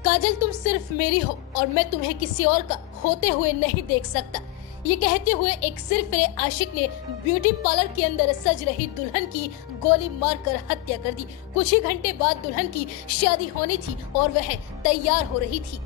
काजल, तुम सिर्फ मेरी हो और मैं तुम्हें किसी और का होते हुए नहीं देख सकता। ये कहते हुए एक सिरफिरे आशिक ने ब्यूटी पार्लर के अंदर सज रही दुल्हन की गोली मारकर हत्या कर दी। कुछ ही घंटे बाद दुल्हन की शादी होनी थी और वह तैयार हो रही थी।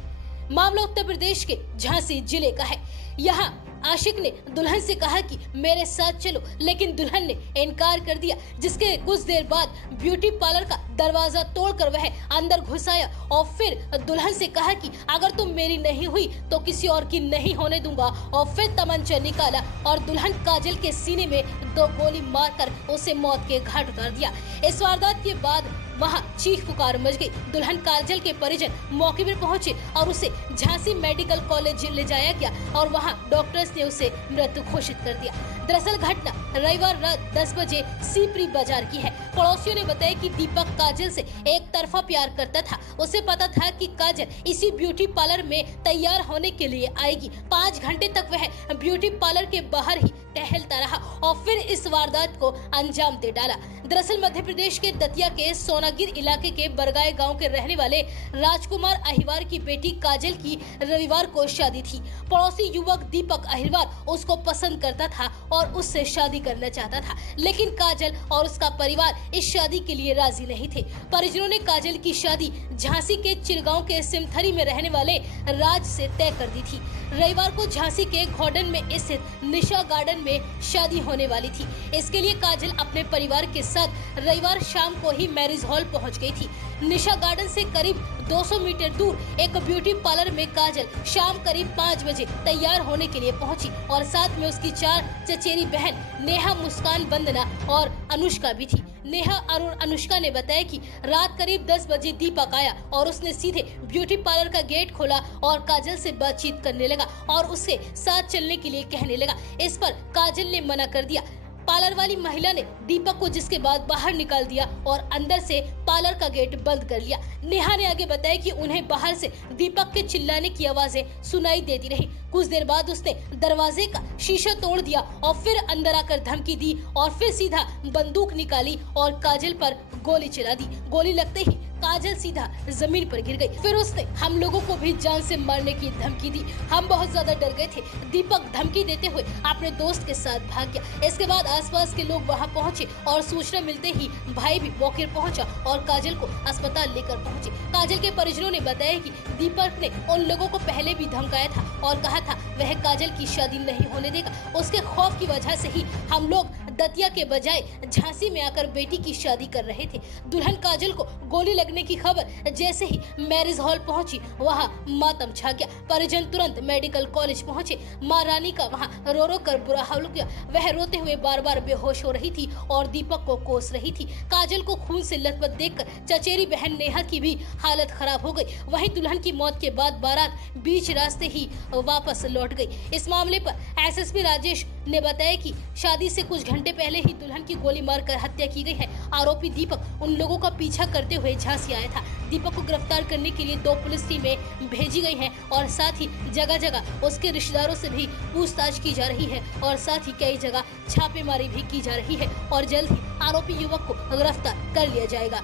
मामला उत्तर प्रदेश के झांसी जिले का है। यहाँ आशिक ने दुल्हन से कहा कि मेरे साथ चलो, लेकिन दुल्हन ने इनकार कर दिया, जिसके कुछ देर बाद ब्यूटी पार्लर का दरवाजा तोड़कर वह अंदर घुस आया और फिर दुल्हन से कहा कि अगर तुम मेरी नहीं हुई तो किसी और की नहीं होने दूंगा, और फिर तमंचा निकाला और दुल्हन काजल के सीने में 2 गोली मारकर उसे मौत के घाट उतार दिया। इस वारदात के बाद वहां चीख पुकार मच गई। दुल्हन काजल के परिजन मौके पर पहुंचे और उसे झांसी मेडिकल कॉलेज ले जाया गया और वहां डॉक्टर्स ने उसे मृत घोषित कर दिया। दरअसल घटना रविवार रात 10 बजे सीपरी बाजार की है। पड़ोसियों ने बताया कि दीपक काजल से एक तरफा प्यार करता था। उसे पता था कि काजल इसी ब्यूटी पार्लर में तैयार होने के लिए आएगी। 5 घंटे तक वह ब्यूटी पार्लर के बाहर ही टहलता रहा और फिर इस वारदात को अंजाम दे डाला। दरअसल मध्य प्रदेश के दतिया के सोनागिर इलाके के बरगाए गांव के रहने वाले राजकुमार अहिरवार की बेटी काजल की रविवार को शादी थी। पड़ोसी युवक दीपक अहिरवार उसको पसंद करता था और उससे शादी करना चाहता था, लेकिन काजल और उसका परिवार इस शादी के लिए राजी नहीं थे। परिजनों ने काजल की शादी झांसी के चिरगांव के सिमथरी में रहने वाले राज से तय कर दी थी। रविवार को झांसी के घोडन में स्थित निशा गार्डन में शादी होने वाली थी। इसके लिए काजल अपने परिवार के साथ रविवार शाम को ही मैरिज हॉल पहुंच गई थी। निशा गार्डन से करीब 200 मीटर दूर एक ब्यूटी पार्लर में काजल शाम करीब 5 बजे तैयार होने के लिए पहुंची और साथ में उसकी 4 चचेरी बहन नेहा, मुस्कान, वंदना और अनुष्का भी थी। नेहा और अनुष्का ने बताया कि रात करीब 10 बजे दीपक आया और उसने सीधे ब्यूटी पार्लर का गेट खोला और काजल से बातचीत करने लगा और उससे साथ चलने के लिए कहने लगा। इस पर काजल ने मना कर दिया। पार्लर वाली महिला ने दीपक को जिसके बाद बाहर निकाल दिया और अंदर से पार्लर का गेट बंद कर लिया। नेहा ने आगे बताया कि उन्हें बाहर से दीपक के चिल्लाने की आवाजें सुनाई देती रही। कुछ देर बाद उसने दरवाजे का शीशा तोड़ दिया और फिर अंदर आकर धमकी दी और फिर सीधा बंदूक निकाली और काजल पर गोली चला दी। गोली लगते ही काजल सीधा जमीन पर गिर गई। फिर उसने हम लोगों को भी जान से मारने की धमकी दी। हम बहुत ज्यादा डर गए थे। दीपक धमकी देते हुए अपने दोस्त के साथ भाग गया। इसके बाद आसपास के लोग वहां पहुंचे और सूचना मिलते ही भाई भी मौके पर पहुंचा और काजल को अस्पताल लेकर पहुंचे। काजल के परिजनों ने बताया कि दीपक ने उन लोगों को पहले भी धमकाया था और कहा था वह काजल की शादी नहीं होने देगा। उसके खौफ की वजह से ही हम लोग दतिया के बजाय झांसी में आकर बेटी की शादी कर रहे थे। दुल्हन काजल को गोली लगने की खबर जैसे ही मैरिज हॉल पहुंची, वहां मातम छा गया। परिजन तुरंत मेडिकल कॉलेज पहुंचे। मां रानी का वहां रो रो कर बुरा हाल किया। वह रोते हुए बार बार बेहोश हो रही थी और दीपक को कोस रही थी। काजल को खून से लथपथ देखकर चचेरी बहन नेहा की भी हालत खराब हो गई। वहीं दुल्हन की मौत के बाद बारात बीच रास्ते ही वापस लौट गई। इस मामले पर एसएसपी राजेश ने बताया कि शादी से कुछ घंटे पहले ही दुल्हन की गोली मारकर हत्या की गई है। आरोपी दीपक उन लोगों का पीछा करते हुए झांसी आया था। दीपक को गिरफ्तार करने के लिए 2 पुलिस टीमें भेजी गई हैं और साथ ही जगह जगह उसके रिश्तेदारों से भी पूछताछ की जा रही है और साथ ही कई जगह छापेमारी भी की जा रही है और जल्द ही आरोपी युवक को गिरफ्तार कर लिया जाएगा।